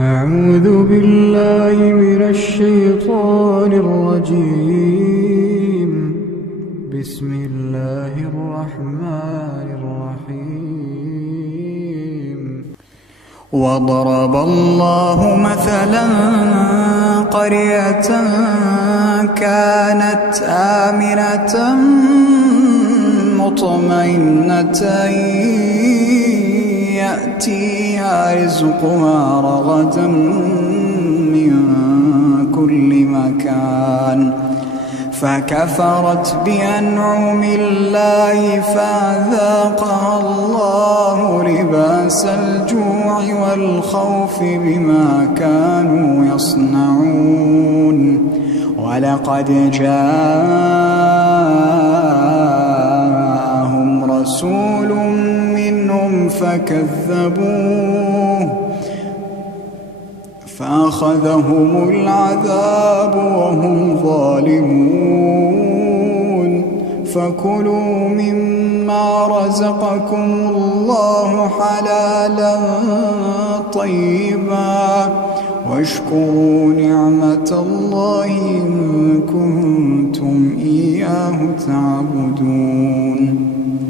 أعوذ بالله من الشيطان الرجيم. بسم الله الرحمن الرحيم. وضرب الله مثلا قرية كانت آمنة مطمئنة يأتيها رزقها رغدا من كل مكان فكفرت بأنعم الله فأذاقها الله لباس الجوع والخوف بما كانوا يصنعون. ولقد جاءهم رسول منهم فكذبوه فأخذهم العذاب وهم ظالمون. فكلوا مما رزقكم الله حلالا طيبا واشكروا نعمة الله إن كنتم إياه تعبدون.